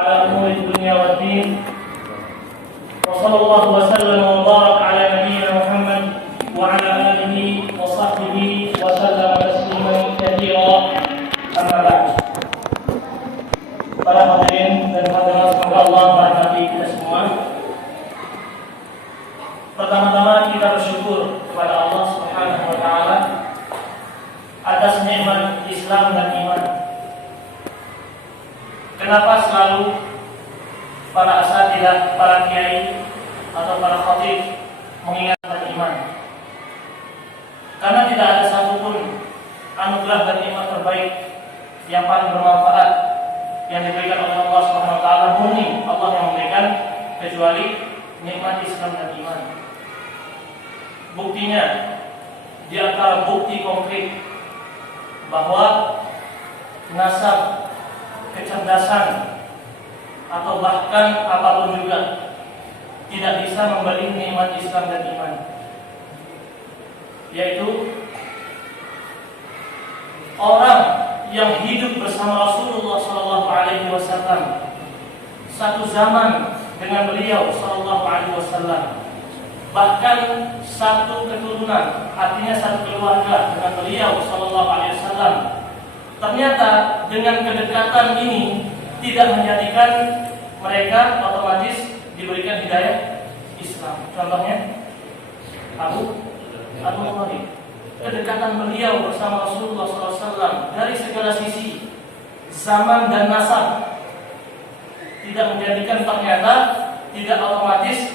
على أمور الدنيا والدين وصلى الله وسلم وبارك على نبينا محمد وعلى آله وصحبه وسلم تسليما كثيرا أما بعد. Para hadirin dan hadirat, semoga Allah merahmati kita semua. Pertama-tama kita bersyukur kepada Allah Subhanahu wa taala atas nikmat Islam dan iman. Kenapa selalu para asatidzah, para kiai atau para khatib mengingatkan iman? Karena tidak ada satupun anugerah dan nikmat terbaik yang paling bermanfaat yang diberikan oleh Allah Subhanahu wa taala, murni Allah yang memberikan, kecuali nikmat Islam dan iman. Buktinya, di antara bukti konkret bahwa nasab, kecerdasan atau bahkan apapun juga tidak bisa memberi nikmat Islam dan iman, yaitu orang yang hidup bersama Rasulullah SAW satu zaman dengan beliau SAW, bahkan satu keturunan, artinya satu keluarga dengan beliau SAW. Ternyata dengan kedekatan ini tidak menjadikan mereka otomatis diberikan hidayah Islam. Contohnya Abu Thalib. Kedekatan beliau bersama Rasulullah SAW dari segala sisi, zaman dan nasab, tidak menjadikan ternyata tidak otomatis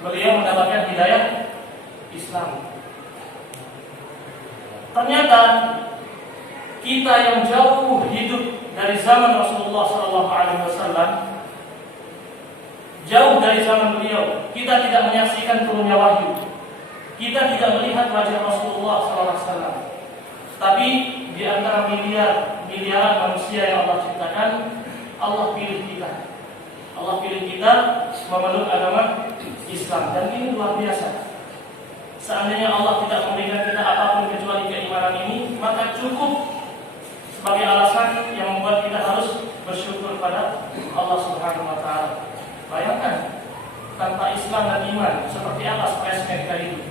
beliau mendapatkan hidayah Islam. Ternyata kita yang jauh hidup dari zaman Rasulullah SAW, jauh dari zaman beliau, kita tidak menyaksikan turunnya wahyu, kita tidak melihat wajah Rasulullah SAW. Tapi di antara miliaran manusia yang Allah ciptakan, Allah pilih kita. Allah pilih kita memeluk agama Islam, dan ini luar biasa. Seandainya Allah tidak memberikan kita apapun kecuali keimanan ini, maka cukup sebagai alasan yang membuat kita harus bersyukur pada Allah Subhanahu wa taala. Bayangkan, tanpa Islam dan iman, seperti apa stresnya kita hidup.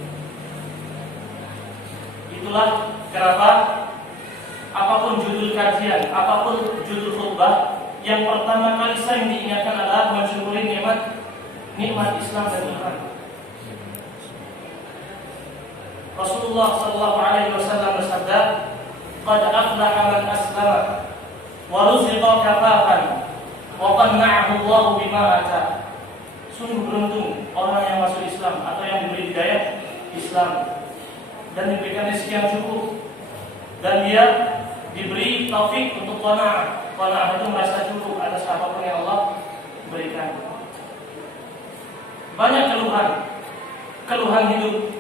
Itulah kenapa apapun judul kajian, apapun judul khutbah, yang pertama kali saya diingatkan adalah mensyukuri nikmat Islam dan iman. Rasulullah SAW bersabda, "Qad aflaha man aslama wa ruziqa kafafan wa qanna'ahu Allah bima ata." Sungguh beruntung orang yang masuk Islam atau yang diberi hidayah Islam dan diberikan rezeki yang cukup, dan dia diberi taufik untuk qanaah. Qanaah itu merasa cukup atas apapun yang Allah berikan. Banyak keluhan hidup.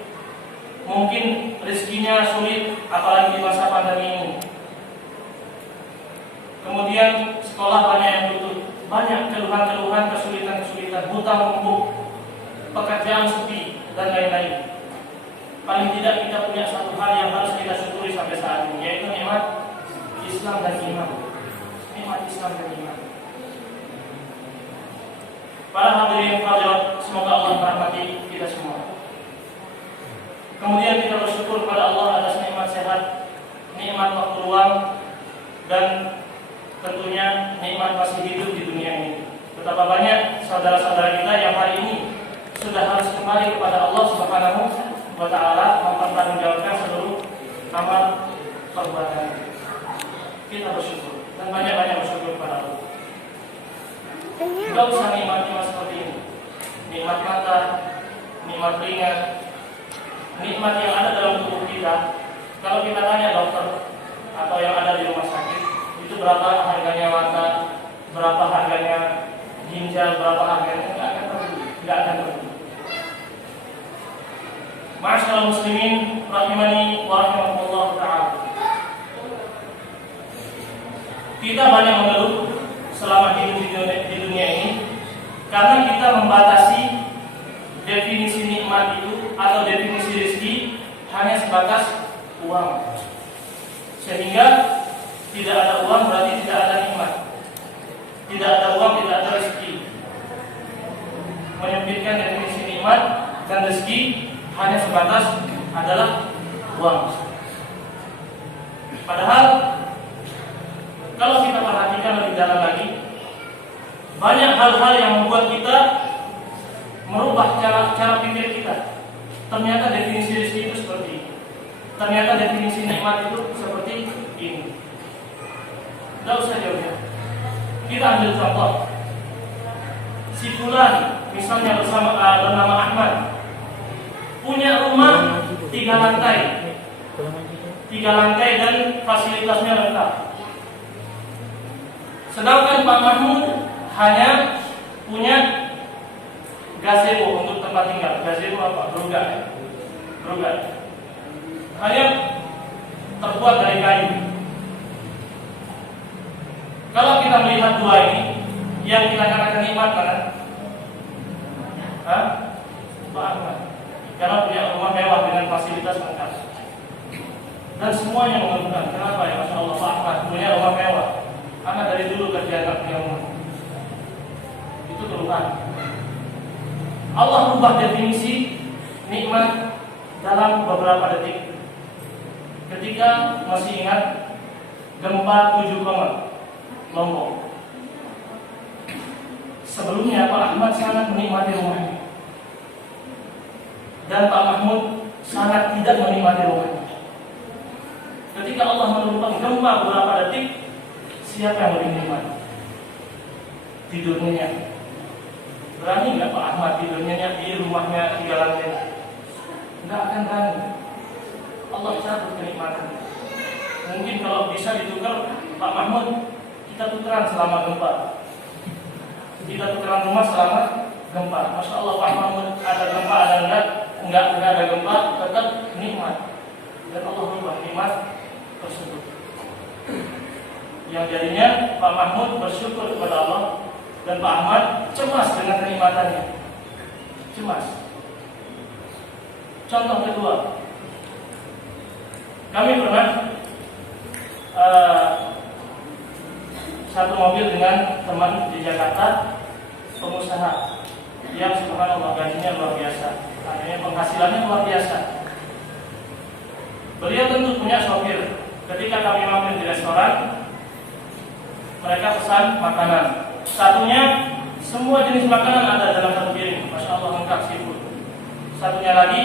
Mungkin rezekinya sulit, apalagi di masa pandemi ini. Kemudian sekolah banyak yang tutup, banyak keluhan-keluhan, kesulitan-kesulitan, hutang numpuk, pekerjaan sepi, dan lain-lain. Paling tidak kita punya satu hal yang harus kita syukuri sampai saat ini, yaitu nikmat Islam dan iman. Nikmat Islam dan iman. Para hadirin hadirat, semoga Allah merahmati kita semua. Kemudian kita bersyukur pada Allah atas nikmat sehat, nikmat waktu luang, dan tentunya nikmat masih hidup di dunia ini. Betapa banyak saudara-saudara kita yang hari ini sudah harus kembali kepada Allah Subhanahu wa taala, mempertanggungjawabkan seluruh amal perbuatan. Kita bersyukur dan banyak-banyak bersyukur kepada Allah. Tidak usah nikmat-nikmat seperti ini. Nikmat mata, nikmat telinga, nikmat yang ada dalam tubuh kita. Kalau kita tanya dokter atau yang ada di rumah sakit, itu berapa harganya mata, berapa harganya ginjal, berapa harganya, tidak akan peduli. Ma'asyiral muslimin rahimani wa rahimakumullah ta'ala. kita banyak mengeluh selama hidup di dunia ini karena kita membatasi definisi nikmat itu atau definisi rezeki hanya sebatas uang. Sehingga tidak ada uang berarti tidak ada nikmat. Tidak ada uang tidak ada rezeki. Menyempitkan definisi nikmat dan rezeki hanya sebatas adalah uang. Padahal kalau kita perhatikan lebih dalam lagi, banyak hal-hal yang membuat kita merubah cara pikir kita. Ternyata definisi rezeki itu seperti ini. Ternyata definisi nikmat itu seperti ini. Tidak usah jauh-jauh. Kita ambil contoh. Si fulan misalnya bernama Ahmad, punya rumah 3 lantai. 3 lantai dan fasilitasnya lengkap. Sedangkan Pak Mahmud hanya punya gazebo untuk tempat tinggal. Gazebo apa? Berugat. Hanya terbuat dari kayu. Kalau kita melihat dua ini, yang kita katakan nikmat mana? Pak Ahmad. Karena punya rumah mewah dengan fasilitas lengkap. Dan semuanya mengeluhkan. Kenapa ya? Masya Allah, Pak Ahmad punya rumah mewah. Anak dari dulu kerja nggak punya rumah. Itu keluhan. Allah ubah definisi nikmat dalam beberapa detik. Ketika masih ingat gempa 7, Lombok. Sebelumnya Pak Ahmad sangat menikmati rumahnya dan Pak Mahmud sangat tidak menikmati rumahnya. Ketika Allah menurunkan gempa beberapa detik, siapa yang lebih nikmat? Tidurnya. Berani nggak Pak Ahmad tidurnya di rumahnya 3 lantai? Nggak akan berani. Allah cabut kenikmatan. Mungkin kalau bisa ditukar, Pak Mahmud, kita tukeran selama gempa. Kita tukeran rumah selama gempa. Masya Allah, Pak Mahmud ada gempa ada enggak ada gempa, tetap nikmat. Dan Allah berubah nikmat tersebut. Yang jadinya Pak Mahmud bersyukur kepada Allah dan Pak Ahmad cemas dengan kenikmatannya. Cemas. Contoh kedua, kami pernah satu mobil dengan teman di Jakarta, pengusaha yang subhanallah gajinya luar biasa, artinya penghasilannya luar biasa. Beliau tentu punya sopir. Ketika kami mampir di restoran, mereka pesan makanan. Satunya semua jenis makanan ada dalam satu piring, masya Allah lengkap seafood. Satunya lagi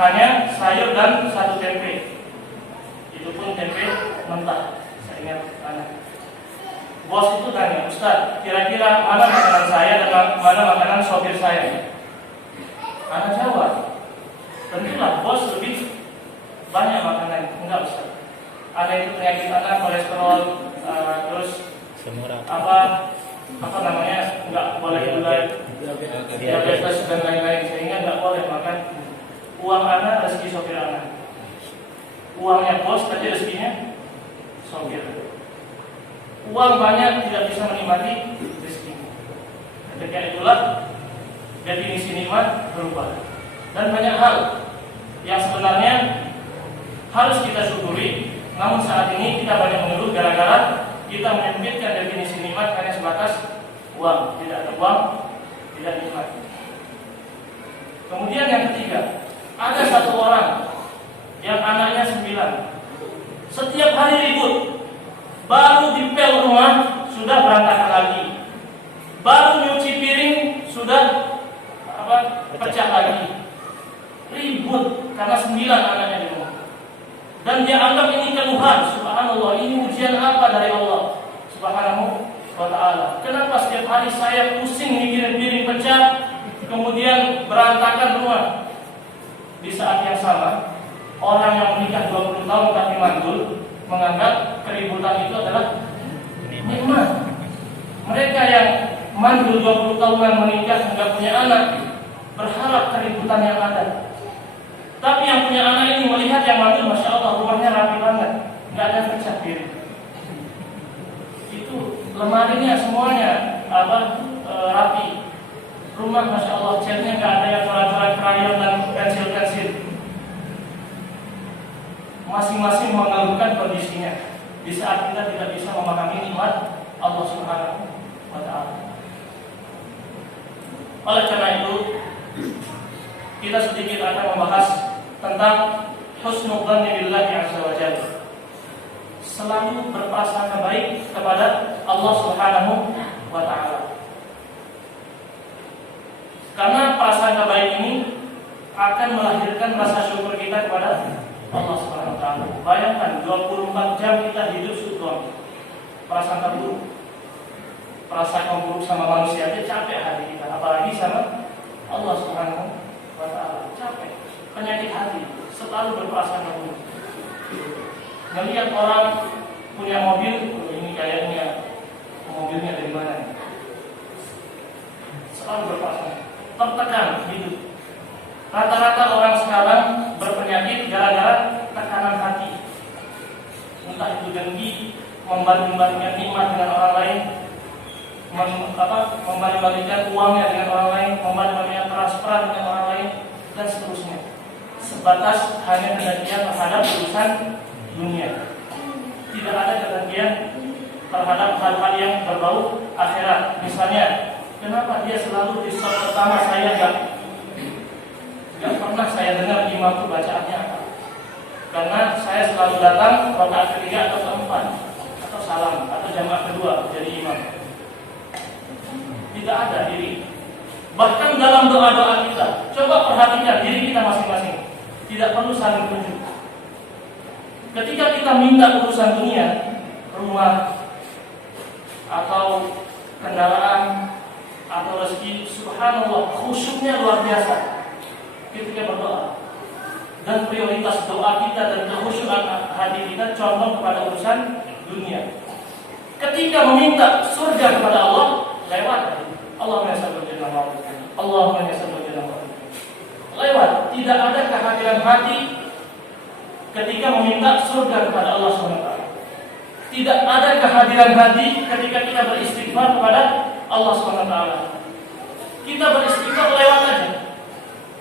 hanya sayur dan 1 tempe. Itu pun tempe mentah. Saya ingat anak. Bos itu tanya, Ustaz, kira-kira mana makanan saya dan mana makanan sopir saya? Anak jawab, tentulah bos lebih banyak makanan. Enggak, Ustaz. Ada itu penyakit anak, kolesterol, terus apa namanya, enggak boleh gula, diabetes dan lain-lain, sehingga enggak boleh makan. Uang anak, rezeki sopir anak. Uangnya bos, tadi rezekinya sopir. Uang banyak tidak bisa menikmati rezeki. Ketika itulah definisi nikmat berubah. Dan banyak hal yang sebenarnya harus kita syukuri, namun saat ini kita banyak mengeluh gara-gara kita menyempitkan definisi nikmat hanya sebatas uang. Tidak ada uang, tidak nikmat. Kemudian yang ketiga, ada satu orang yang anaknya 9, setiap hari ribut. Baru dipel rumah sudah berantakan lagi. Baru nyuci piring sudah pecah lagi. Ribut karena 9 anaknya di rumah. Dan dia anggap ini keluhan. Subhanallah, ini ujian apa dari Allah Subhanahu wa ta'ala. Kenapa setiap hari saya pusing mikirin piring pecah, kemudian berantakan rumah? Di saat yang sama, orang yang menikah 20 tahun tapi mandul menganggap keributan itu adalah nikmat. Mereka yang mandul 20 tahunan menikah enggak punya anak, berharap keributan yang ada. Tapi yang punya anak ini melihat yang mandul, masya Allah rumahnya rapi banget, enggak ada pecah piring. Itu lemarinya semuanya rapi. Rumah Masya Allah catnya nggak ada yang coret-coret krayon dan pensil-pensil. Masing-masing mengeluhkan kondisinya di saat kita tidak bisa memahami nikmat Allah Subhanahu wa Ta'ala. Oleh karena itu, kita sedikit akan membahas tentang husnudzanni billahi azza wa jalla. Selalu berprasangka baik kepada Allah Subhanahu wa Ta'ala. Karena prasangka baik ini akan melahirkan rasa syukur kita kepada Allah Subhanahu wa Ta'ala. Bayangkan 24 jam kita hidup suudon prasangka buruk. Prasangka buruk sama manusia aja capek hati kita, apalagi sama Allah Subhanahu wa Ta'ala. Capek, penyakit hati, selalu berprasangka buruk. Melihat orang punya mobil, ini kayaknya mobilnya dari mana? Selalu berprasangka, tertekan hidup. Rata-rata orang sekarang berpenyakit gara-gara tekanan hati. Entah itu dengki, membanding-bandingkan nikmat dengan orang lain, membanding-bandingkan uangnya dengan orang lain, membanding-bandingkan transferan dengan orang lain, dan seterusnya. Sebatas hanya kedagian terhadap urusan dunia. Tidak ada kedagian terhadap hal-hal yang berbau akhirat. Misalnya, kenapa dia selalu di shot pertama saya gak pernah saya dengar imam itu bacaannya apa? Karena saya selalu datang rakaat ketiga atau keempat, atau salam, atau jamaah kedua jadi imam. Tidak ada diri. Bahkan dalam doa-doa kita, coba perhatikan diri kita masing-masing. Tidak perlu saling tunjuk. Ketika kita minta urusan dunia, rumah, atau kendaraan, atau rezeki, subhanallah, khusyuknya luar biasa ketika berdoa. Dan prioritas doa kita dan kekhusyukan hati kita condong kepada urusan dunia. Ketika meminta surga kepada Allah, lewat Allahumma salli ala Muhammad, Allahumma salli ala Muhammad. Lewat, tidak ada kehadiran hati ketika meminta surga kepada Allah SWT. Tidak ada kehadiran hati ketika kita beristighfar kepada Allah SWT. Kita beristighfar lewat aja.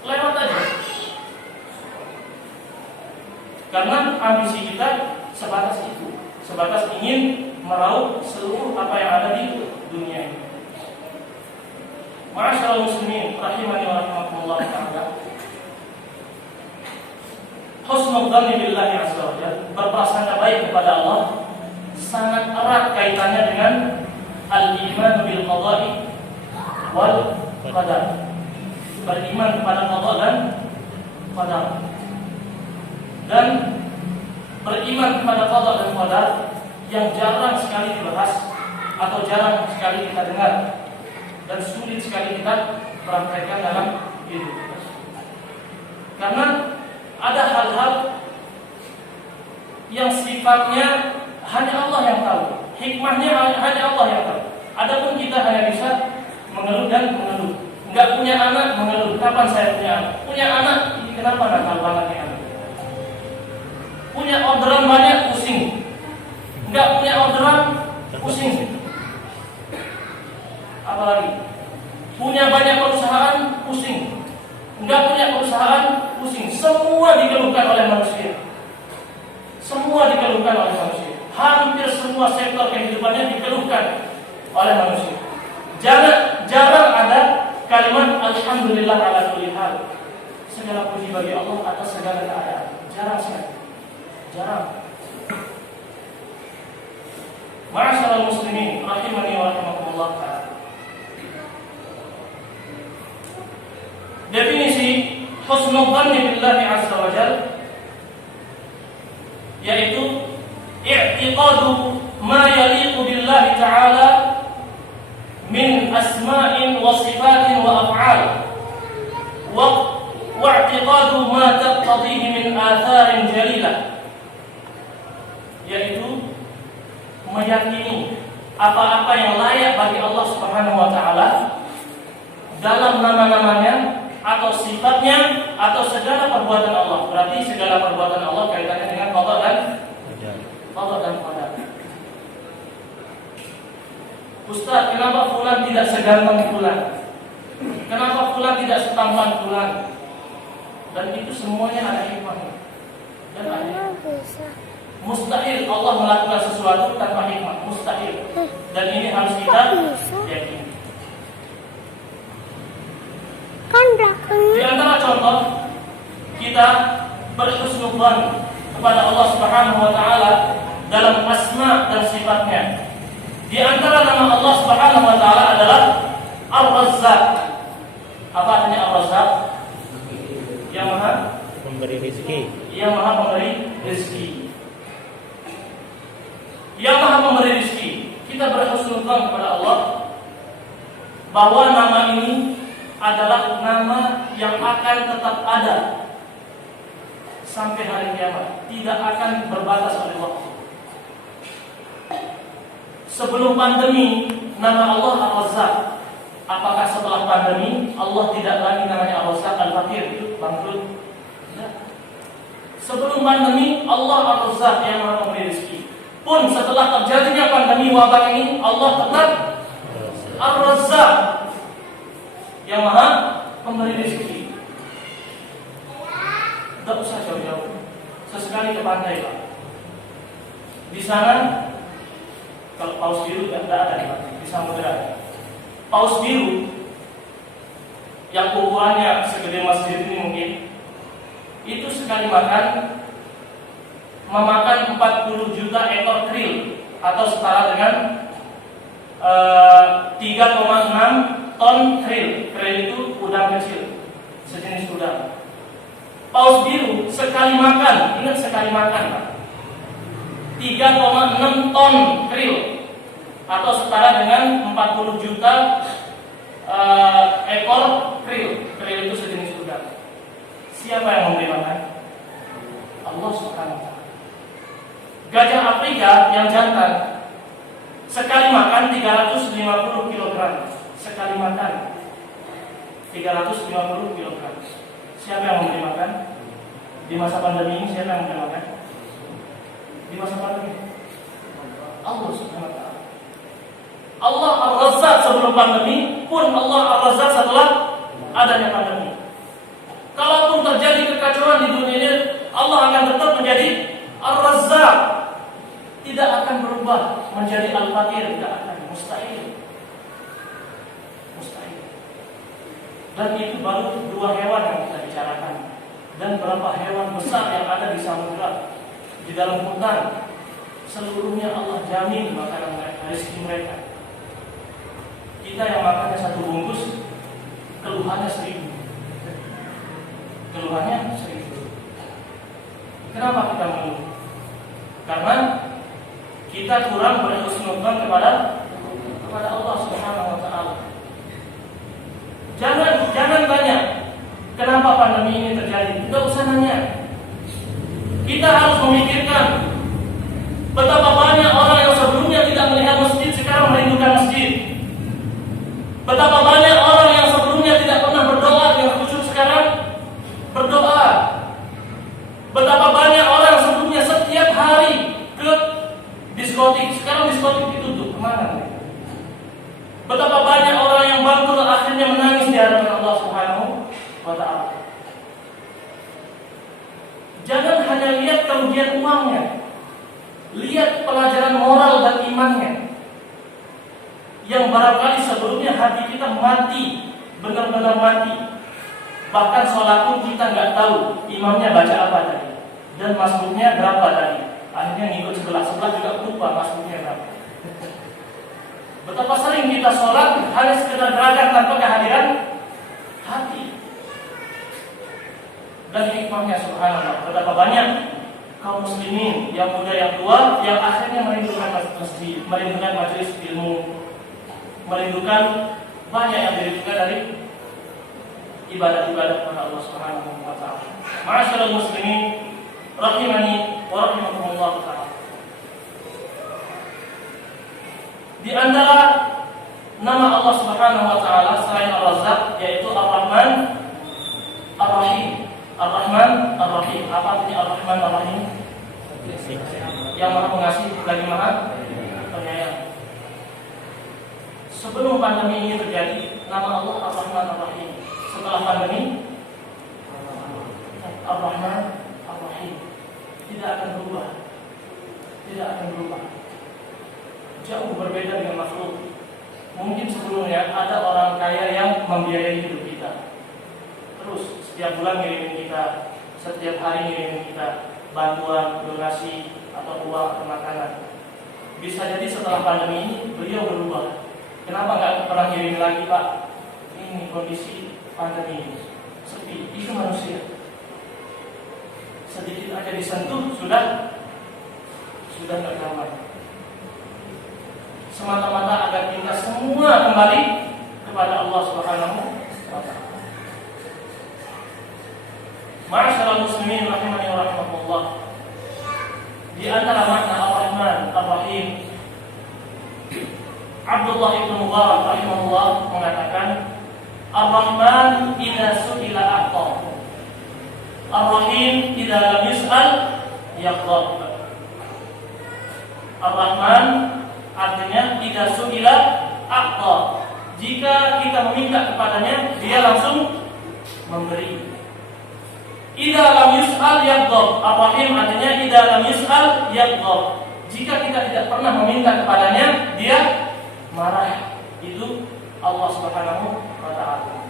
Lewat aja. Karena ambisi kita sebatas itu, sebatas ingin meraup seluruh apa yang ada di dunia ini. Ma'asyiral muslimin rahimani wa rahimakumullah ta'ala. Husnudzanni billahi azza wa jalla, berprasangka baik kepada Allah sangat erat kaitannya dengan al-iman bil qada'i wal qadar. Beriman kepada qada dan qadar. Dan beriman kepada qada dan qadar yang jarang sekali dibahas atau jarang sekali kita dengar dan sulit sekali kita praktekkan dalam hidup. Karena ada hal-hal yang sifatnya hanya Allah yang tahu, hikmahnya hanya Allah yang tahu. Adapun kita hanya bisa mengeluh dan mengeluh. Enggak punya anak mengeluh, kapan saya punya anak? Punya anak, ini kenapa nakal banget nih anak? Punya orderan banyak, pusing. Enggak punya orderan, pusing. Apalagi punya banyak perusahaan, pusing. Enggak punya perusahaan, pusing. Semua dikeluhkan oleh manusia. Semua dikeluhkan oleh manusia. Hampir semua sektor kehidupannya dikeluhkan oleh manusia. Jarang ada kalimat alhamdulillah ala kulli hal. Segala puji bagi Allah atas segala keadaan. Jarang sekali. Jarang. Ma'asyiral muslimin rahimani wa rahimakumullah ta'ala. Definisi husnudzanni billahi azza wa jalla yaitu i'tiqadu ma yaliqu billahi ta'ala min asma'in wa sifatin wa af'al wa i'tiqadu ma taqtadihi min atharin jalilah, yaitu meyakini apa-apa yang layak bagi Allah Subhanahu wa taala dalam nama-namanya atau sifatnya atau segala perbuatan Allah. Berarti segala perbuatan Allah kaitannya dengan qada dan qadar. Ustaz, kenapa fulan tidak seganteng fulan? Kenapa fulan tidak setampan fulan? Dan itu semuanya ada hikmahnya. Dan ada. Mustahil Allah melakukan sesuatu tanpa hikmah. Mustahil. Dan ini harus kita yakini. Di antara contoh kita berhusnudzon kepada Allah Subhanahu wa taala dalam asma dan sifatnya. Di antara nama Allah Subhanahu wa taala adalah Ar-Razzaq. Apa artinya Ar-Razzaq? Yang Maha memberi rezeki. Yang Maha memberi rezeki. Yang Maha memberi rezeki. Kita berhusnudzon kepada Allah bahwa nama ini adalah nama yang akan tetap ada sampai hari kiamat, tidak akan berbatas oleh waktu. Sebelum pandemi, nama Allah Ar-Razzaq. Apakah setelah pandemi Allah tidak lagi namanya Ar-Razzaq Al-Fakir, itu bangkrut? Tidak. Sebelum pandemi Allah Ar-Razzaq yang Maha memberi rezeki. Pun setelah terjadinya pandemi wabah ini, Allah tetap Ar-Razzaq yang Maha memberi rezeki. Tidak usah jauh-jauh, sesekali ke pantai, Pak. Di sana kalau paus biru tidak ada di samudera. Paus biru yang ukurannya segede masjid ini mungkin, itu sekali makan memakan 40 juta ekor krill atau setara dengan 3,6 ton krill. Krill itu udang kecil, sejenis udang. Paus biru sekali makan, ingat sekali makan, Pak, 3,6 ton krill atau setara dengan 40 juta ekor krill. Krill itu sejenis udang. Siapa yang memberi makan? Allah Subhanahu wa taala. Gajah Afrika yang jantan sekali makan 350 kg. Sekali makan 350 kg. Siapa yang memberi makan? Di masa pandemi ini siapa yang memberi makan? Di masa pandemi Allah Subhanahu wa taala. Allah Ar-Razzaq sebelum pandemi, pun Allah Ar-Razzaq setelah adanya pandemi. Kalaupun terjadi kekacauan di dunia ini, Allah akan tetap menjadi Ar-Razzaq. Tidak akan berubah menjadi Al-Fakir, tidak akan, mustahil. Mustahil. Dan itu baru dua hewan yang kita bicarakan. Dan berapa hewan besar yang ada di samudera, di dalam hutan, seluruhnya Allah jamin makanan mereka, rezeki mereka. Kita yang makannya satu bungkus, keluhannya 1000. Keluhannya 1000. Kenapa kita mengeluh? Karena kita kurang berhusnudzon kepada Allah Subhanahu wa taala. Jangan tanya kenapa pandemi ini terjadi. Tidak usah nanya. Kita harus memikirkan betapa banyak orang yang sebelumnya tidak melihat masjid sekarang merindukan masjid. Betapa banyak orang yang sebelumnya tidak pernah berdoa dengan khusyuk sekarang berdoa. Betapa banyak orang yang sebelumnya setiap hari ke diskotik, sekarang diskotik ditutup. Kemana mereka? Betapa banyak orang yang bangkrut akhirnya menangis di hadapan Allah Subhanahu wa taala. Jangan hanya lihat kerugian uangnya, lihat pelajaran moral dan imannya. Yang barangkali sebelumnya hati kita mati, benar-benar mati. Bahkan sholat pun kita nggak tahu imamnya baca apa tadi dan masbuknya berapa tadi. Akhirnya ngikut sebelah juga lupa masbuknya berapa. Betapa sering kita sholat hanya sekedar gerakan tanpa kehadiran hati. Dan hikmahnya subhanallah, betapa banyak kaum muslimin yang muda yang tua yang akhirnya merindukan masjid, merindukan majelis ilmu, merindukan banyak yang dirindukan dari ibadah-ibadah kepada Allah Subhanahu wa taala. Ma'asyiral muslimin rahimani wa rahimakumullah taala. Di antara nama Allah Subhanahu wa taala selain Ar-Razzaq yaitu Ar-Rahman Ar-Rahim. Ar-Rahman Ar-Rahim. Apa artinya Ar-Rahman Ar-Rahim? Yang Maha Pengasih lagi Maha Penyayang. Sebelum pandemi ini terjadi, nama Allah Ar-Rahman Ar-Rahim. Setelah pandemi, Ar-Rahman Ar-Rahim. Tidak akan berubah. Tidak akan berubah. Jauh berbeda dengan makhluk. Mungkin sebelumnya ada orang kaya yang membiayai hidup kita. Terus setiap bulan ngirimin kita, setiap hari ngirimin kita bantuan, donasi, atau uang atau makanan. Bisa jadi setelah pandemi ini beliau berubah. Kenapa nggak pernah ngirim lagi, Pak? Ini kondisi pandemi ini sepi. Itu manusia. Sedikit aja disentuh sudah nggak nyaman. Semata-mata agar kita semua kembali kepada Allah Subhanahu wa Ta'ala. Ma'asyiral muslimin rahimani wa rahimakumullah. Di antara makna Ar-Rahman Ar-Rahim, Abdullah ibn Mubarak rahimahullah mengatakan, Ar-Rahman idza su'ila a'ta. Ar-Rahim idza lam yus'al yaqdar. Ar-Rahman artinya idza su'ila a'ta. Jika kita meminta kepadanya, dia langsung memberi. Idza lam yus'al yaghdab. Ar-Rahim artinya idza lam yus'al yaghdab. Jika kita tidak pernah meminta kepadanya, dia marah. Itu Allah Subhanahu wa Ta'ala.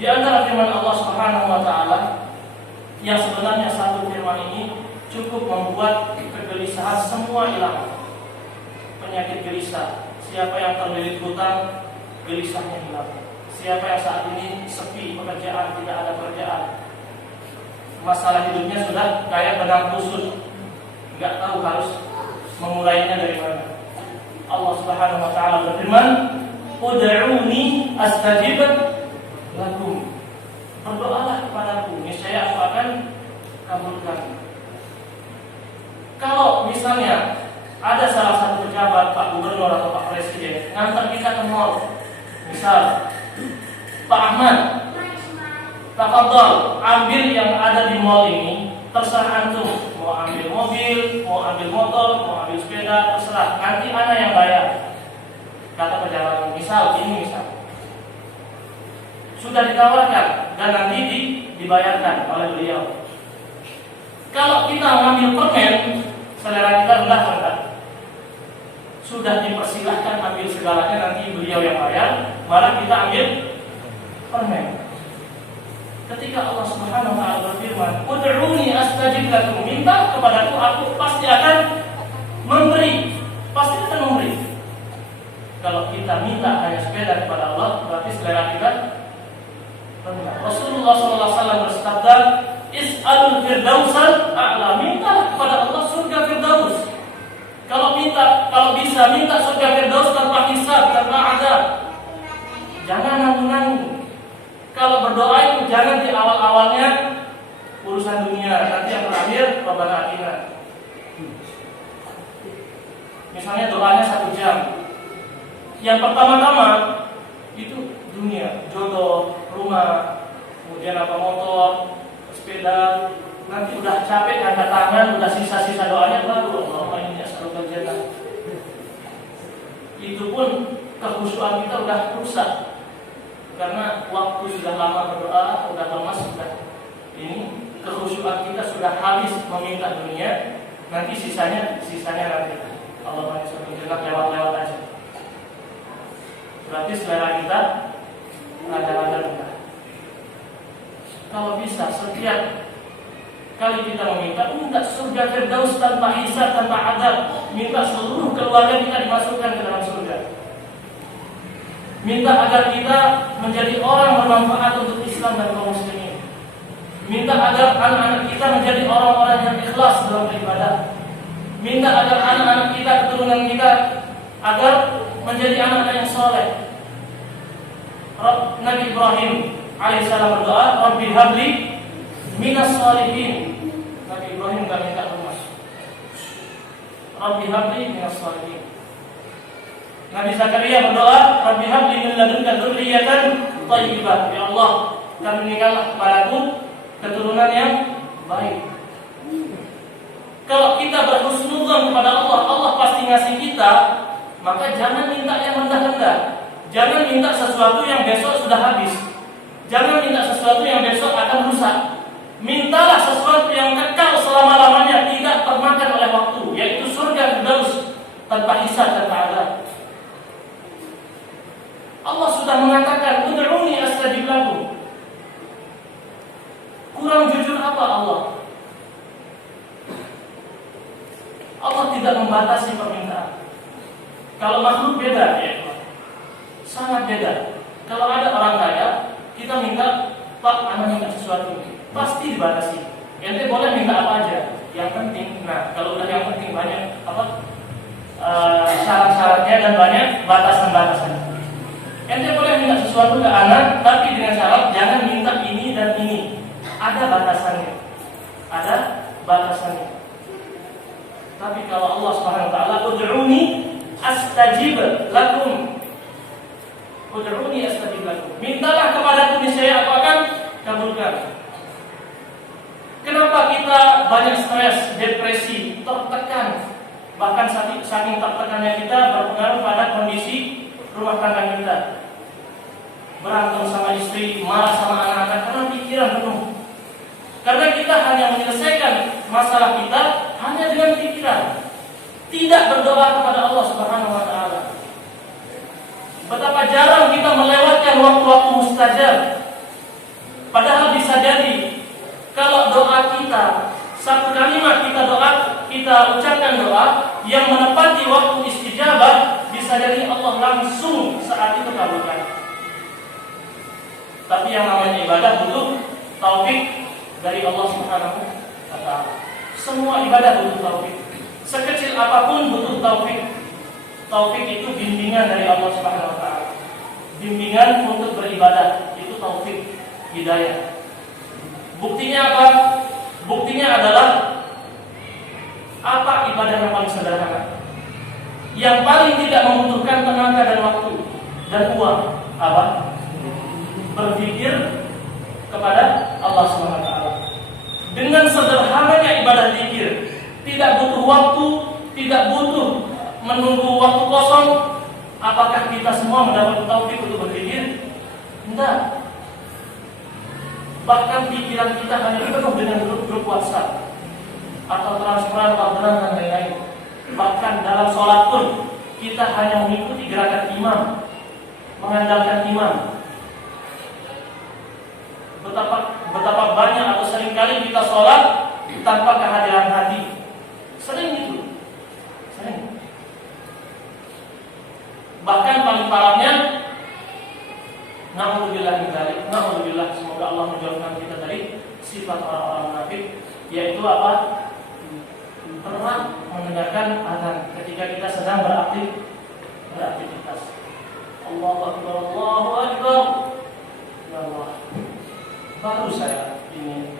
Di antara firman Allah Subhanahu wa Ta'ala yang sebenarnya satu firman ini cukup membuat kegelisahan semua hilang. Penyakit gelisah. Siapa yang terlilit hutang, gelisahnya hilang. Siapa yang saat ini sepi pekerjaan, tidak ada pekerjaan, masalah hidupnya sudah kayak benang kusut, nggak tahu harus memulainya dari mana. Allah Subhanahu wa Ta'ala berfirman, ud'uni astajib lakum. Berdoalah kepadaku, niscaya aku akan kabulkan. Kalau misalnya ada salah satu pejabat, Pak Gubernur atau Pak Presiden ngantar kita ke mall, misal Pak Ahmad, tafadhol, ambil yang ada di mall ini, terserah antum. Mau ambil mobil, mau ambil motor, mau ambil sepeda, terserah. Nanti ana yang bayar. Kata pejabat, misal ini misal. Sudah ditawarkan dan nanti dibayarkan oleh beliau. Kalau kita mengambil permen, selera kita rendah. Sudah dipersilahkan ambil segalanya, nanti beliau yang bayar, malah kita ambil permen. Ketika Allah Subhanahu wa Ta'ala berfirman, ud'uni astajib lakum, minta kepadaku, aku pasti akan memberi. Pasti akan memberi. Kalau kita minta hanya sepeda kepada Allah, berarti selera kita rendah. Rasulullah SAW bersabda, is'alul firdausal a'la, minta kepada Allah surga firdaus. Kalau bisa minta surga firdaus tanpa hisab, tanpa azab. Jangan nanggung-nanggung. Kalau berdoa itu jangan di awal-awalnya urusan dunia, nanti yang terakhir Rabbana atina. Misalnya doanya 1 jam. Yang pertama-tama itu dunia, jodoh, rumah, kemudian motor, sepeda. Nanti udah capek angkat tangan, udah sisa-sisa doanya, baru Allahumma inni as'alukal jannah. Itu pun kekhusyuan kita udah rusak. Karena waktu sudah lama berdoa, sudah lemas, sudah ini kekhusyuan kita sudah habis meminta dunia. Nanti sisanya nanti Allah masih lewat aja. Berarti selera kita ada rendah. Kalau bisa setiap kali kita minta surga firdaus tanpa hisab, tanpa adab, minta seluruh keluarga kita dimasukkan ke dalam surga. Minta agar kita menjadi orang bermanfaat untuk Islam dan kaum muslimin. Minta agar anak-anak kita menjadi orang-orang yang ikhlas dalam beribadah. Minta agar anak-anak kita, keturunan kita, agar menjadi anak-anak yang soleh. Nabi Ibrahim alaihissalam berdoa, Rabbi habli minas sholihin. Nabi Ibrahim gak minta rumah. Rabbi habli minas sholihin. Nabi Zakaria berdoa, Rabbi habli min ladunka dzurriyyatan thayyibah. Ya Allah, karuniakanlah kepadaku keturunan yang baik. Kalau kita berhusnudzon kepada Allah, Allah pasti ngasih kita maka jangan minta yang rendah-rendah. Jangan minta sesuatu yang besok sudah habis. Jangan minta sesuatu yang besok akan rusak. Mintalah sesuatu yang kekal selama-lamanya, tidak termakan oleh waktu, yaitu surga Firdaus tanpa hisab, tanpa azab. Allah sudah mengatakan, "Ud'uni astajib lakum." Kurang jujur apa Allah? Allah tidak membatasi permintaan. Kalau makhluk beda, ya, sangat beda. Kalau ada orang kaya, kita minta, "Pak, anak minta sesuatu," pasti dibatasi. Ente boleh minta apa aja, yang penting. Nah, kalau udah yang penting banyak syarat-syaratnya dan banyak batasan-batasannya. Ente boleh minta sesuatu ke anak, tapi dengan syarat jangan minta ini dan ini. Ada batasannya. Ada batasannya. Tapi kalau Allah Subhanahu wa taala, "Ud'uni astajib lakum." Ud'uni astajib lakum. Mintalah kepadaku, niscaya aku akan kabulkan. Kenapa kita banyak stres, depresi, tertekan? Bahkan saking tertekannya kita berpengaruh pada kondisi rumah tangga kita. Berantem sama istri, marah sama anak-anak karena pikiran penuh. Karena kita hanya menyelesaikan masalah kita hanya dengan pikiran, tidak berdoa kepada Allah Subhanahu wa taala. Betapa jarang kita melewatkan waktu-waktu mustajab. Padahal bisa jadi kalau doa kita, satu kalimat kita ucapkan doa yang menepati waktu istijabah, bisa jadi Allah langsung saat itu kabulkan. Tapi yang namanya ibadah butuh taufik dari Allah Subhanahu wa taala. Semua ibadah butuh taufik. Sekecil apapun butuh taufik. Taufik itu bimbingan dari Allah Subhanahu wa taala. Bimbingan untuk beribadah itu taufik, hidayah. Buktinya apa? Buktinya adalah apa ibadah yang paling sederhana, yang paling tidak membutuhkan tenaga dan waktu dan uang. Apa? Berzikir kepada Allah SWT. Dengan sederhananya ibadah zikir, tidak butuh waktu, tidak butuh menunggu waktu kosong. Apakah kita semua mendapat taufik untuk berzikir? Tidak. Bahkan pikiran kita hanya penuh dengan grup WhatsApp atau transferan orderan dan lain-lain. Bahkan dalam sholat pun kita hanya mengikuti gerakan imam, mengandalkan imam. Betapa banyak atau seringkali kita sholat tanpa kehadiran hati. Sering itu, sering. Bahkan paling parahnya, na'udzubillah min dzalik. Na'udzubillah, semoga Allah menjauhkan kita dari sifat orang-orang munafik, yaitu apa? Pernah mendengarkan azan ketika kita sedang beraktivitas. Allahu Akbar, Allahu Akbar. Ya Allah. Baru saya ini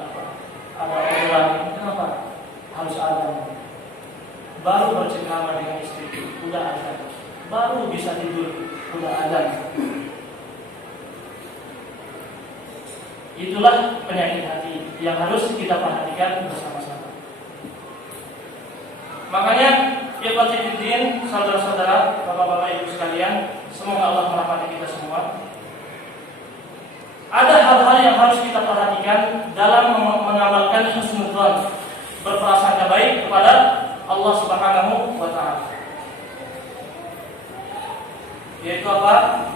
ada orang, kenapa harus azan? Baru bercengkrama dengan istri, udah azan. Baru bisa tidur, udah azan. Itulah penyakit hati yang harus kita perhatikan bersama-sama. Makanya, ikhwati fiddin, saudara-saudara, bapak-bapak, ibu sekalian, semoga Allah merahmati kita semua. Ada hal-hal yang harus kita perhatikan dalam mengamalkan husnudzon, berprasangka baik kepada Allah Subhanahu wa taala. Yaitu apa?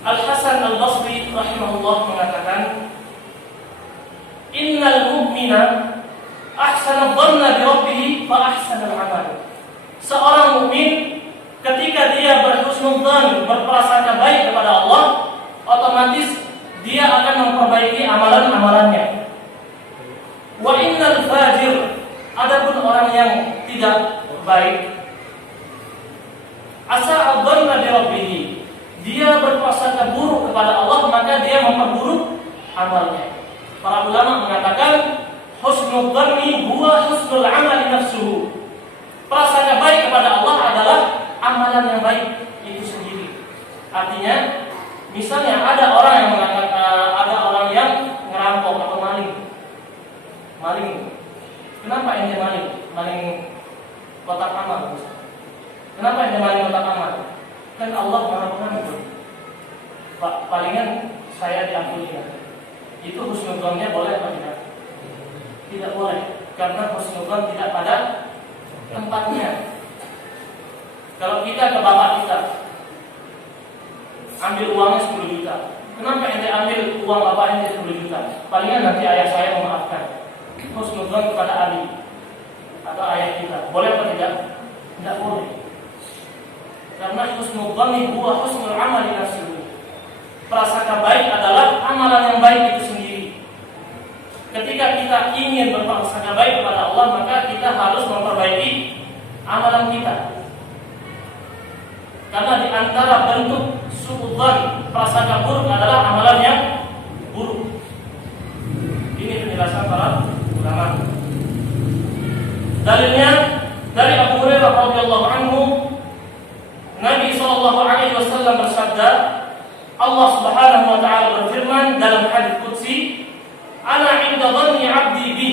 Al-Hasan Al-Basri rahimahullah mengatakan, "Innal mu'mina ahsana dhanna bi rabbih fa ahsana al-amal." Seorang mukmin ketika dia berhusnudzan, berprasangka baik kepada Allah, otomatis dia akan memperbaiki amalan-amalannya. Wa innal fajir, adapun orang yang tidak baik, asa dhanna bi rabbih, dia berprasangka buruk kepada Allah, maka dia memperburuk amalnya. Para ulama mengatakan husnul dhanni huwa husnul amali nafsuhu. Prasangka baik kepada Allah adalah amalan yang baik itu sendiri. Artinya, misalnya ada orang yang ngerampok atau maling. Kenapa ini maling? Maling kotak amal misalnya. Kenapa ente maling kotak amal? Kan Allah Maha Pengampun. Palingan saya diampuni ya. Itu husnudzonnya boleh atau tidak? Tidak boleh, karena husnudzon tidak pada tempatnya. Kalau kita ke bapak kita ambil uangnya 10 juta, kenapa ente ambil uang bapak ente 10 juta? Palingan nanti ayah saya memaafkan. Husnudzon kepada adik atau ayah kita, boleh atau tidak? Tidak boleh. Karena husnudzon huwa husnul amal nafsihi. Prasangka baik adalah amalan yang baik itu sendiri. Ketika kita ingin berprasangka baik kepada Allah, maka kita harus memperbaiki amalan kita. Karena di antara bentuk suudzon, prasangka buruk adalah amalan yang buruk. Ini penjelasan para ulama. Dalilnya dari Abu Hurairah radhiyallahu anhu, Nabi sallallahu alaihi wasallam bersabda, Allah Subhanahu wa taala berfirman dalam hadis qudsi, "Ana 'inda dhanni 'abdi bi."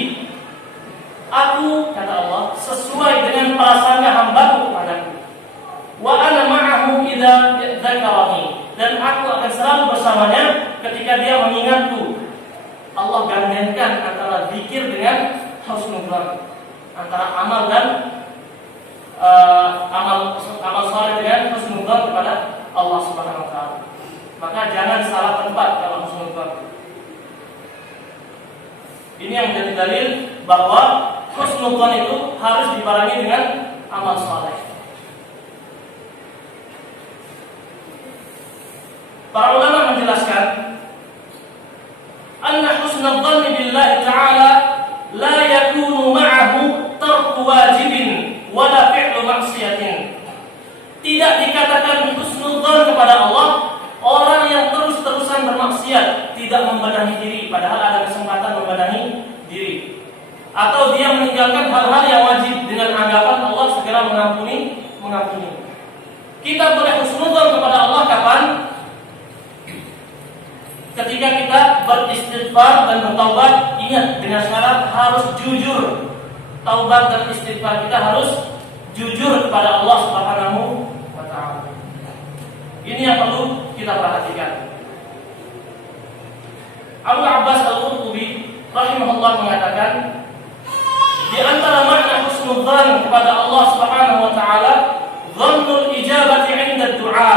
Aku, kata Allah, sesuai dengan prasangka hamba-Ku kepadaku. Wa ana ma'ahu idza dzakarani. Dan aku akan selalu bersamanya ketika dia mengingatku. Allah gandengkan antara zikir dengan husnudzon, antara amal dan amal saleh dengan husnudzon kepada Allah Subhanahu wa taala. Maka jangan salah tempat dalam husnudzon. Ini yang menjadi dalil bahwa husnudzon itu harus dibarengi dengan amal saleh. Para ulama menjelaskan, anna husnudzon billahi ta'ala la yakunu ma'ahu tarku wajibin wala fi'lu maksiatin. Tidak dikatakan husnudzon kepada Allah orang yang terus-terusan bermaksiat, tidak membenahi diri, padahal ada kesempatan membenahi diri, atau dia meninggalkan hal-hal yang wajib dengan anggapan Allah segera mengampuni. Kita boleh husnudzon kepada Allah kapan? Ketika kita beristighfar dan bertaubat. Ingat, dengan syarat harus jujur. Taubat dan istighfar kita harus jujur kepada Allah Subhanahu wa ta'ala. Ini yang perlu kita perhatikan. Abu Abbas Al-Qurtubi rahimahullah mengatakan, di antara makna husnudzan kepada Allah Subhanahu wa taala, dhannul ijabati 'inda du'a.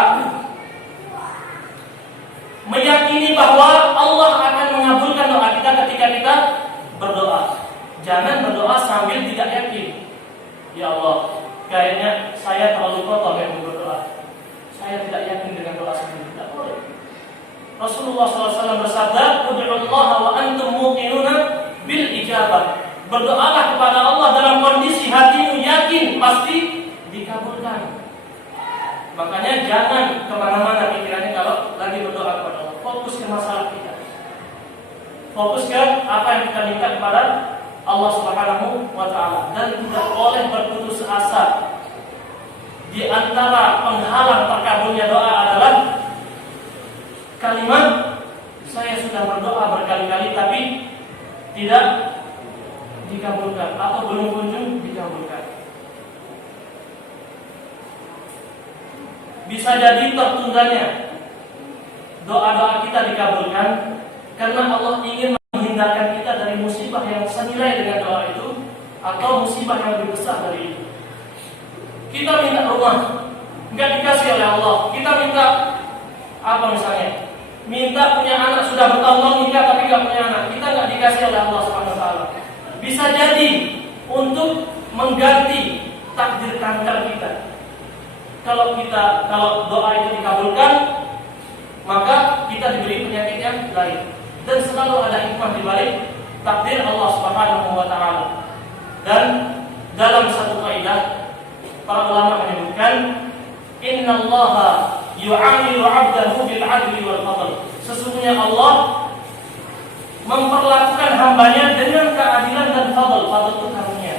Meyakini bahwa Allah akan mengabulkan doa kita ketika kita berdoa. Jangan berdoa sambil tidak yakin. Ya Allah, kayaknya saya terlalu kotor yang berdoa. Saya tidak yakin dengan doa sendiri. Tidak boleh. Rasulullah SAW bersabda, "Ud'ullaha wa antum muqinuna bil ijabah." Berdoalah kepada Allah dalam kondisi hatimu yakin pasti dikabulkan. Makanya jangan kemana-mana pikirannya kalau lagi berdoa kepada Allah. Fokus ke masalah kita. Fokus ke apa yang kita minta kepada Allah Subhanahu wa ta'ala. Dan tidak boleh berputus asa. Di antara penghalang terkabulnya doa adalah kalimat, saya sudah berdoa berkali-kali tapi tidak dikabulkan atau belum kunjung dikabulkan. Bisa jadi tertundanya doa-doa kita dikabulkan karena Allah ingin menghindarkan kita dari musibah yang senilai dengan doa itu atau musibah yang lebih besar dari itu. Kita minta rumah, nggak dikasih oleh Allah. Kita minta apa misalnya? Minta punya anak, sudah bertahun-tahun nikah tapi nggak punya anak. Kita nggak dikasih oleh Allah SWT. Bisa jadi untuk mengganti takdir kanker kita. Kalau doa itu dikabulkan, maka kita diberi penyakit yang lain. Dan selalu ada hikmah di balik takdir Allah Subhanahu wa taala. Dan dalam satu kaidah para ulama menyebutkan, innallaha yu'amilu 'abdahu bil 'adli wal fadl. Sesungguhnya Allah memperlakukan hambanya dengan keadilan dan fadl. Fadl itu karunia.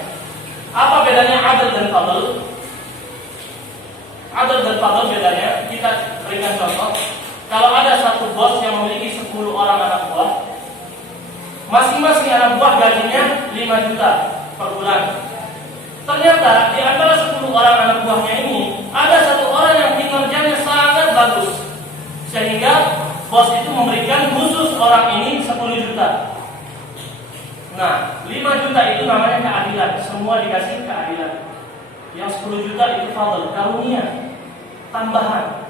Apa bedanya adil dan fadl? Adil dan fadl bedanya, kita berikan contoh. Kalau ada satu bos yang memiliki 10 orang anak buah, masing-masing anak buah gajinya 5 juta per bulan. Ternyata di antara 10 orang anak buahnya ini, orang ini 10 juta. Nah, 5 juta itu namanya keadilan. Semua dikasih keadilan. Yang 10 juta itu fadl, karunia, tambahan.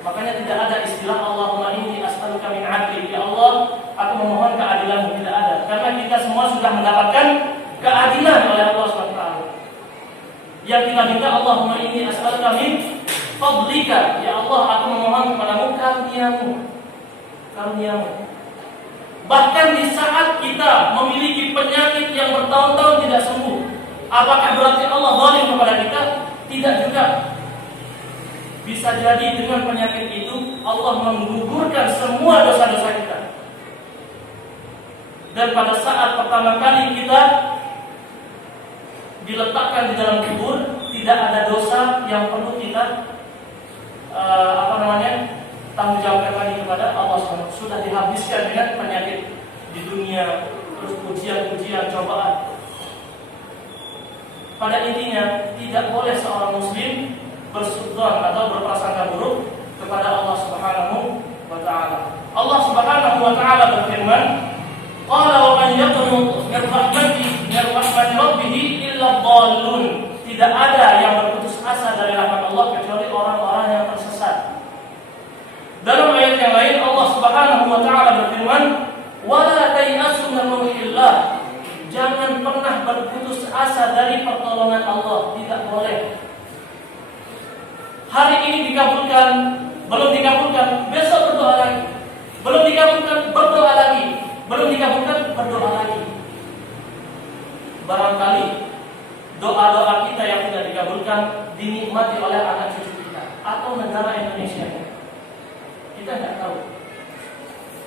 Makanya tidak ada istilah Allahumma inni as'aluka min 'adlik. Ya Allah, aku memohon keadilan-Mu. Tidak ada. Karena kita semua sudah mendapatkan keadilan oleh Allah SWT. Yang kita minta Allahumma inni as'aluka min fadlika. Ya Allah, aku memohon kepadamu karuniamu. Karuniamu. Bahkan di saat kita memiliki penyakit yang bertahun-tahun tidak sembuh, apakah berarti Allah zalim kepada kita? Tidak juga. Bisa jadi dengan penyakit itu Allah menggugurkan semua dosa-dosa kita. Dan pada saat pertama kali kita diletakkan di dalam kubur, tidak ada dosa yang perlu kita tanggung jawabkan lagi kepada Allah SWT. Sudah dihabiskan dengan penyakit di dunia, terus ujian-ujian, cobaan. Pada intinya tidak boleh seorang muslim bersudzon atau berprasangka buruk kepada Allah Subhanahu wa taala. Allah Subhanahu wa taala berfirman, "Qala wa man yaqnut min rahmati rabbih illa dhallun." Tidak ada yang berputus asa dari rahmat Allah kecuali orang-orang yang tersesat. Dalam ayat yang lain Allah Subhanahu wa taala berfirman, "Wala tayasu min ruhillah." Jangan pernah berputus asa dari pertolongan Allah, tidak boleh. Hari ini dikabulkan, belum dikabulkan, besok berdoa lagi. Belum dikabulkan, berdoa lagi. Belum dikabulkan, berdoa lagi. Barangkali doa-doa kita yang tidak dikabulkan dinikmati oleh anak cucu kita atau negara Indonesia. Kita tidak tahu.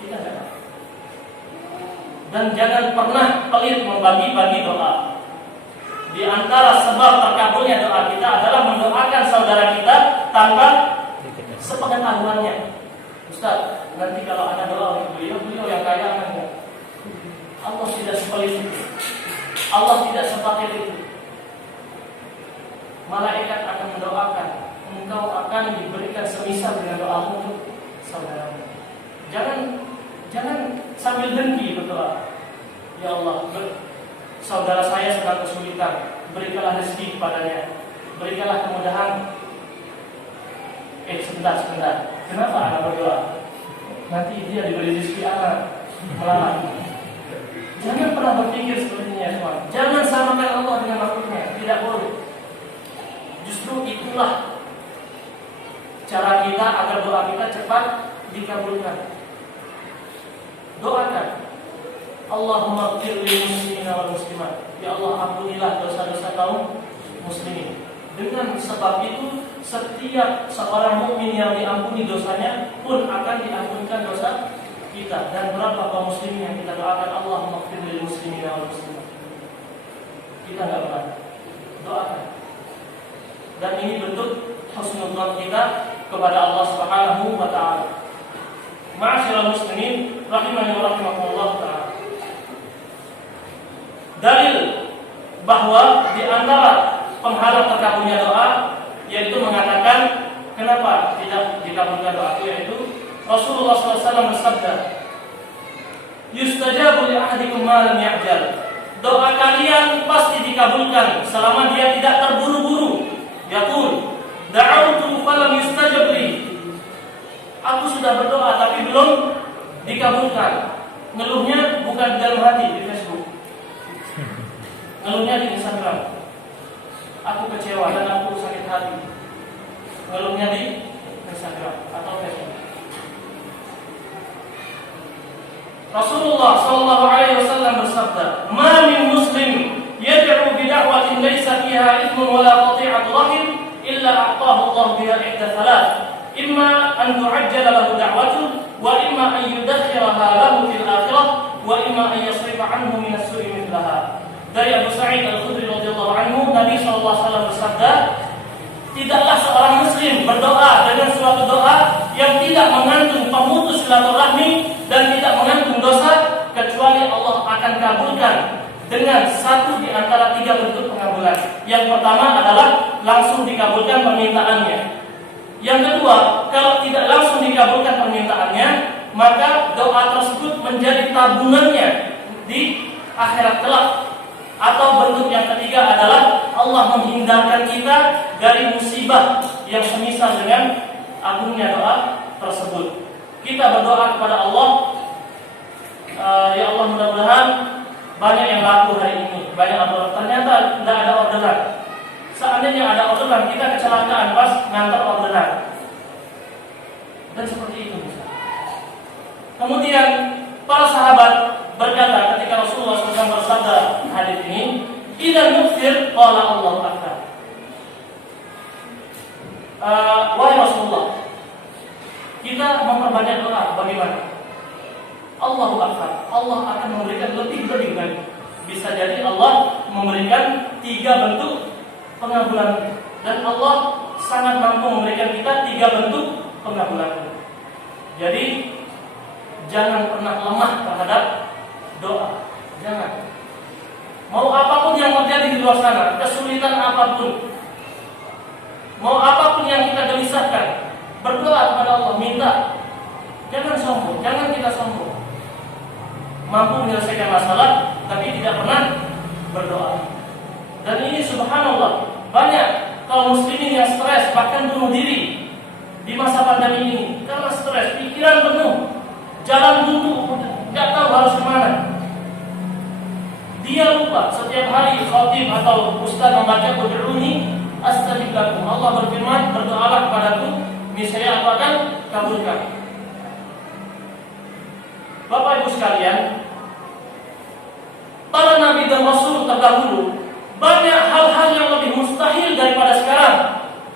Kita tidak tahu. Dan jangan pernah pelit membagi-bagi doa. Di antara sebab terkabulnya doa kita adalah mendoakan saudara kita tanpa sepengetahuannya. Ustaz, nanti kalau ada doa untuk beliau yang kaya akan enggak? Allah tidak sepelit itu. Allah tidak sepakir itu. Malaikat akan mendoakan, engkau akan diberikan semisal dengan doa untuk saudaramu. Jangan sambil dengki berdoa. Ya Allah, saudara saya sedang kesulitan, berikanlah rezeki kepadanya, berikanlah kemudahan. Sebentar. Kenapa anak berdoa? Nanti dia diberi rezeki anak melamar. Jangan pernah berpikir seperti ini ya teman. Jangan samakan Allah dengan makhluknya. Tidak boleh. Justru itulah cara kita agar doa kita cepat dikabulkan. Doakan, Allahumma ighfir lil muslimina wal muslimat. Ya Allah, ampunilah dosa-dosa kaum muslimin. Dengan sebab itu setiap seorang mukmin yang diampuni dosanya pun akan diampunkan dosa kita. Dan berapa kaum muslimin yang kita doakan Allahumma ighfir lil muslimina wal muslimat. Kita enggak pernah doakan. Dan ini bentuk husnuzan kita kepada Allah Subhanahu wa taala. Ma'asyiral muslimin rahimani wa rahimakumullah ta'ala. Dalil bahwa di antara penghalang terkabulnya doa yaitu mengatakan kenapa tidak dikabulkan doa itu, yaitu Rasulullah SAW bersabda, "Yustajabu li ahadikum ma lam ya'jal." Doa kalian pasti dikabulkan selama dia tidak terburu-buru. Yaqul, "Da'awtu falam yustajab li." Aku sudah berdoa tapi belum dikabulkan. Ngeluhnya bukan dalam hati di Facebook, ngeluhnya di Instagram. Aku kecewa dan aku sakit hati. Ngeluhnya di Instagram atau Facebook. Rasulullah SAW bersabda, "Ma min muslim yad'u bi da'watin laysa fiha ithmun wala qati'atu rahim illa a'tahu Allah biha ihda thalath. Imma an tu'ajjala lahu da'watuhu wa imma an yudakhkhiraha lahu fil akhirah wa imma an yasrifa anhu min as-su'i mithlaha." Dari Abu Sa'id Al-Khudri radhiyallahu anhu, Nabi SAW bersabda, tidaklah seorang muslim berdoa dengan suatu doa yang tidak mengandung pemutus silaturahmi dan tidak mengandung dosa kecuali Allah akan kabulkan dengan satu di antara 3 bentuk pengabulan. Yang pertama adalah langsung dikabulkan permintaannya. Yang kedua, kalau tidak langsung dikabulkan permintaannya, maka doa tersebut menjadi tabungannya di akhirat kelak. Atau bentuk yang ketiga adalah Allah menghindarkan kita dari musibah yang semisal dengan agungnya doa tersebut. Kita berdoa kepada Allah, ya Allah, mudah-mudahan banyak yang laku hari ini, banyak orderan. Ternyata tidak ada orderan. Seandainya ada orderan, kita kecelakaan pas ngantar orderan. Dan seperti itu. Kemudian para sahabat berkata ketika Rasulullah SAW bersabda hadis ini, "Idza nufir qala Allahu akbar." Wahai Rasulullah, kita memperbanyak doa bagaimana? Allahu akbar. Allah akan memberikan lebih lagi. Bisa jadi Allah memberikan 3 bentuk pengabulan, dan Allah sangat mampu memberikan kita 3 bentuk pengabulan. Jadi jangan pernah lemah terhadap doa. Jangan. Mau apapun yang terjadi di luar sana, kesulitan apapun, mau apapun yang kita gelisahkan, berdoa kepada Allah, minta. Jangan sombong, jangan kita sombong. Mampu menyelesaikan masalah, tapi tidak pernah berdoa. Dan ini subhanallah, banyak kaum muslimin yang stres, bahkan bunuh diri di masa pandemi ini karena stres, pikiran penuh, jalan buntu, nggak tahu harus kemana. Dia lupa setiap hari khatib atau ustaz membaca ud'uni astajib lakum. Allah berfirman, berdoalah kepadaku, niscaya aku akan kabulkan. Bapak Ibu sekalian, para nabi dan rasul terdahulu banyak hal-hal yang lebih mustahil daripada sekarang,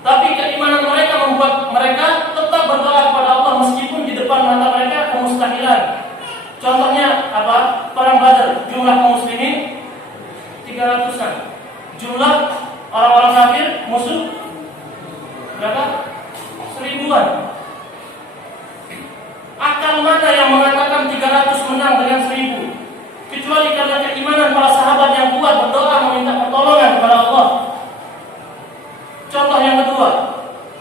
tapi keimanan mereka membuat mereka tetap berdoa kepada Allah meskipun di depan mata mereka kemustahilan. Contohnya apa? Perang Badar, jumlah kaum muslimin 300-an. Jumlah orang-orang kafir musuh berapa? 1000-an. Akal mana yang mengatakan 300 menang dengan 1000? Kecuali karena keimanan para sahabat yang kuat berdoa meminta pertolongan kepada Allah. Contoh yang kedua,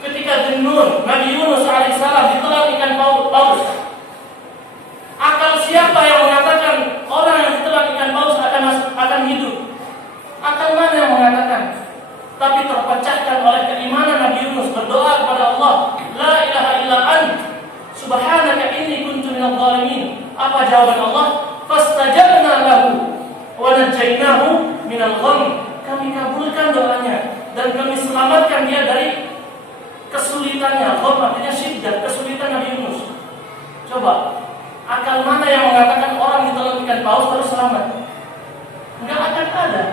ketika Nun, Nabi Yunus alaihissalam ditelan ikan paus. Akal siapa yang mengatakan orang yang ditelan ikan paus akan hidup? Akal mana yang mengatakan? Tapi terpecahkan oleh keimanan Nabi Yunus berdoa kepada Allah, La ilaha illa ant, subhanaka inni kuntu minadh dhalimin. Apa jawaban Allah? Fastajabna lahu wa najainahu minal gham. Kami kabulkan doanya dan kami selamatkan dia dari kesulitannya. Gham artinya syiddah, kesulitan Nabi Yunus. Coba, akal mana yang mengatakan orang ditelan ikan paus terus selamat? Enggak akan ada.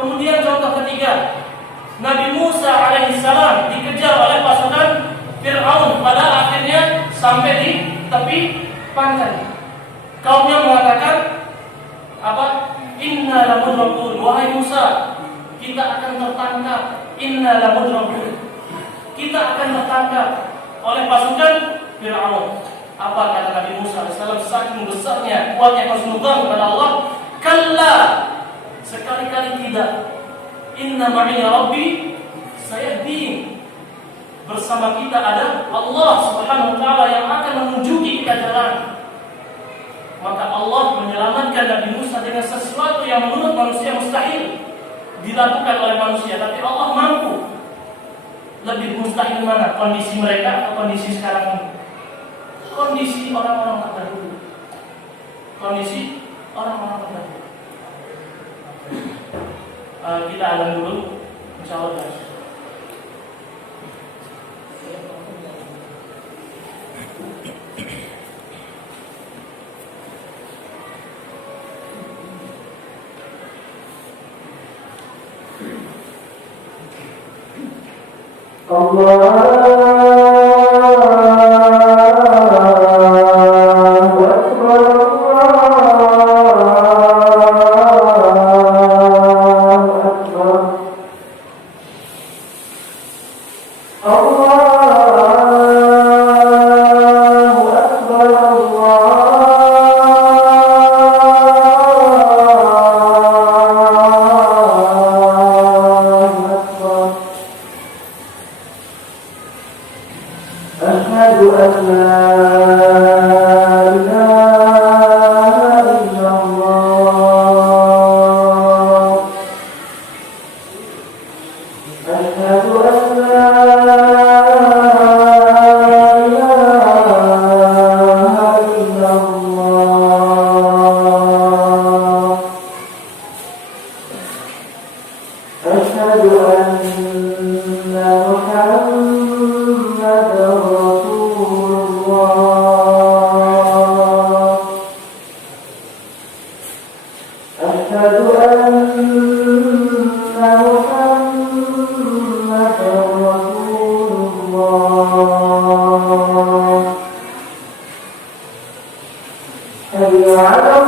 Kemudian contoh ketiga, Nabi Musa alaihissalam dikejar oleh pasukan Fir'aun, pada akhirnya sampai di tepi pantai. Kaumnya mengatakan apa? Inna lamudrakun. Wahai Musa, kita akan tertangkap. Inna lamudrakun. Kita akan tertangkap oleh pasukan Fir'aun. Apa kata Nabi Musa alaihissalam? Saking besarnya kuatnya husnudzan kepada Allah, kalla, sekali-kali tidak. Inna ma'iya rabbi sayahdin. Bersama kita ada Allah subhanahu wa ta'ala yang akan menunjuki kita jalan. Maka Allah menyelamatkan Nabi Musa dengan sesuatu yang menurut manusia mustahil dilakukan oleh manusia, tapi Allah mampu. Lebih mustahil mana? Kondisi mereka atau kondisi sekarang ini? Kondisi orang-orang terdahulu. Kondisi orang-orang terdahulu. Kita alam dulu, insyaallah. أشهد أن لا أشهد أن محمدا رسول الله أشهد أن محمدا رسول الله حي على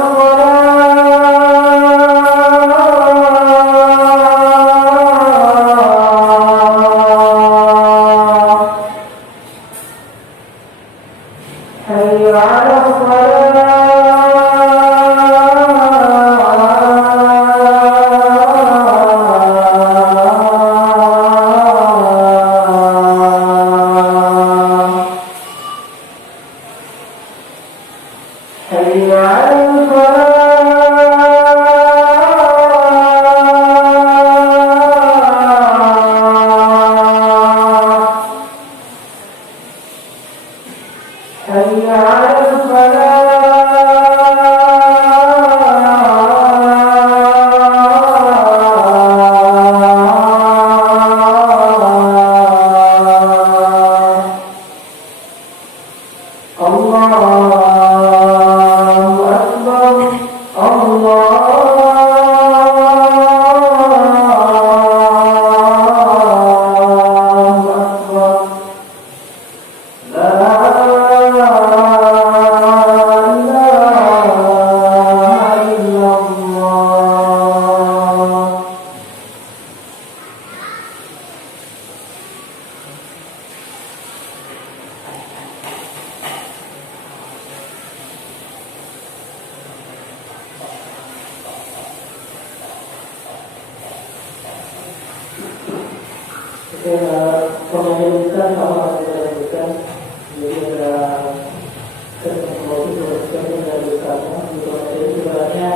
Pemerintah sama kita jadi ada teknologi bersedia dari kamu juga jadi sebenarnya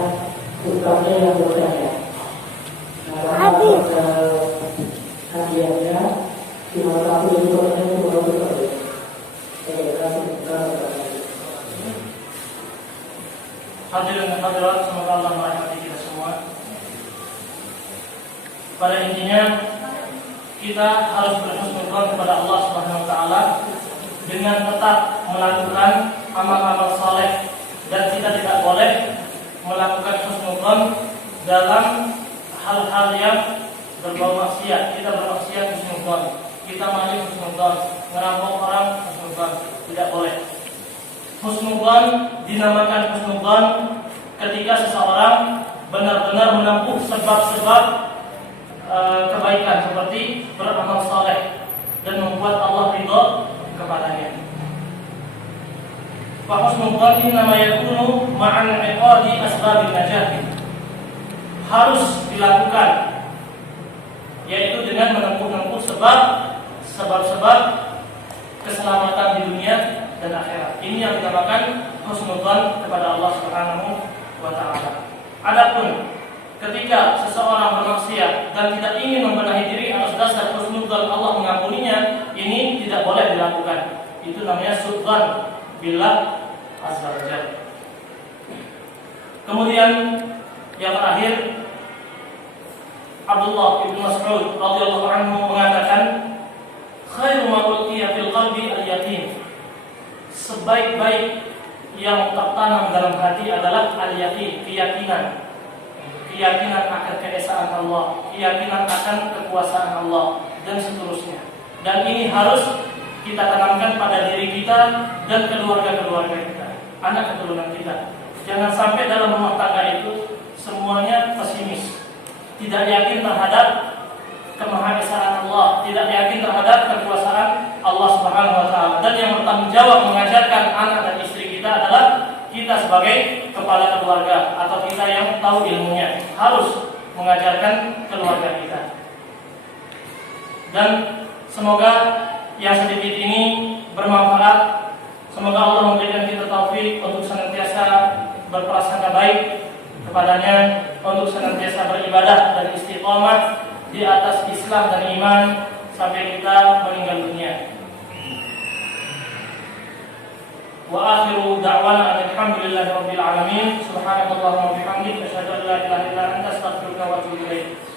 utamanya yang bertanya. Nah, hadiahnya cuma satu infonya cuma satu. Hadirin dan hadirat, semoga Allah merahmati kita semua. Pada intinya kita harus berhusnuzon kepada Allah Subhanahu wa taala dengan tetap melakukan amal-amal saleh, dan kita tidak boleh melakukan husnuzon dalam hal-hal yang berbau maksiat. Kita bermaksiat husnuzon, kita maling husnuzon, merampok orang husnuzon, tidak boleh. Husnuzon dinamakan husnuzon ketika seseorang benar-benar menempuh sebab-sebab kebaikan seperti beramal saleh dan membuat Allah ridha kepadanya. Fa husnul dhanni nama yakunu ma'an iqadi asbabin najah. Harus dilakukan, yaitu dengan menempuh sebab-sebab keselamatan di dunia dan akhirat. Ini yang dinamakan husnul dhann kepada Allah Subhanahu wa taala. Adapun ketika seseorang bermaksiat dan tidak ingin membenahi diri atas dasar husnudzan Allah mengampuninya, ini tidak boleh dilakukan. Itu namanya sudzan billah azza wa jalla. Kemudian yang terakhir, Abdullah bin Mas'ud radhiyallahu anhu mengatakan, khairu ma ulqiya fil qalbi al-yaqin. Sebaik-baik yang tertanam dalam hati adalah al-yaqin, keyakinan akan keesaan Allah, keyakinan akan kekuasaan Allah, dan seterusnya. Dan ini harus kita tanamkan pada diri kita dan keluarga-keluarga kita, anak keturunan kita. Jangan sampai dalam rumah tangga itu semuanya pesimis, tidak yakin terhadap kemahaesaan Allah, tidak yakin terhadap kekuasaan Allah Subhanahu wa taala. Dan yang bertanggung jawab mengajarkan anak dan istri kita adalah kita sebagai kepala keluarga atau kita yang tahu ilmunya, harus mengajarkan keluarga kita. Dan semoga yang sedikit ini bermanfaat. Semoga Allah memberikan kita taufik untuk senantiasa berprasangka baik kepadanya, untuk senantiasa beribadah dan istiqomah di atas Islam dan iman sampai kita meninggal dunia. Wa akhiru da'wana alhamdulillahi rabbil alamin. Subhanakallahumma wa bihamdika asyhadu an la ilaha illa anta astaghfiruka wa atubu ilaik.